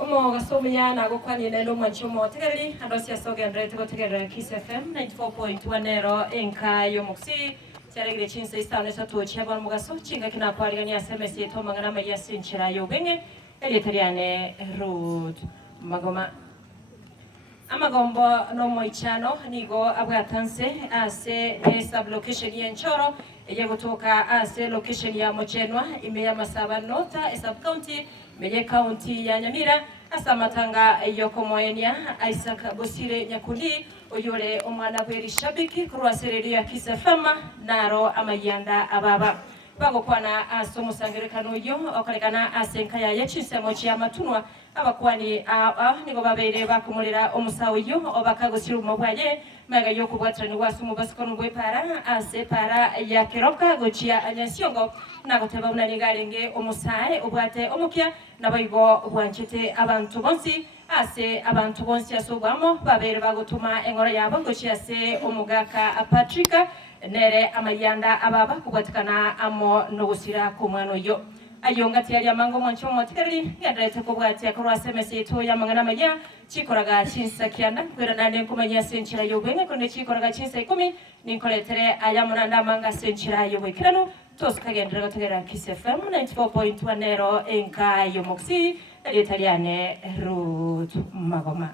Omo gasomya nago kwani nelo mwachomo tegereri andosia sogendre tegerera Kiss FM 94.1 nero enka yomuksi cyaregire chinse istane satu cyabon mugaso cinga kina kwari ya SMS to mangana ma yasinchira yobenge eliteriane road magoma amagombo no moichano nigo abwatanse ase sub location ya Nchoro eye kutoka ase location ya Mochenwa imeya masaba nota sub county meje county ya Nyamira asa matanga yoko moyenia Isaac Bosire Nyakundi oyole omwana bweri shabiki kurwasereri ya Kiss FM naro amayanda ababa bagokwana asomusangerekano yo okalekana asenka ya yachisemo cya matunwa abakwani nigo babere bakumulira omusawo yo obakagosira umubwaye maga yo kubwatrani wasumu basikonu bwepara ase para ya keroka gochia anyasiongo nagoteba unanigarenge omusaye obwate omukya nabayigo bwanchete abantu bonsi ase abantu bonsi asobwamo babere bagotuma engoro yabo gochia se omugaka Patrika nere amayanda ababa kubwatikana amo nogusira ku mwana yo ayonga tiyali amango mwancho motikeri yadrete kubwati akorwa SMS to yamangana maya chikoraga chinsa kianda kwera nande kumanya senchira yobenge konde chikoraga chinsa 10 ninkoletere ayamuna ndamanga senchira yobekirano toskagendera tegera Kiss FM 94.1 nero enka yomoksi italiane root magoma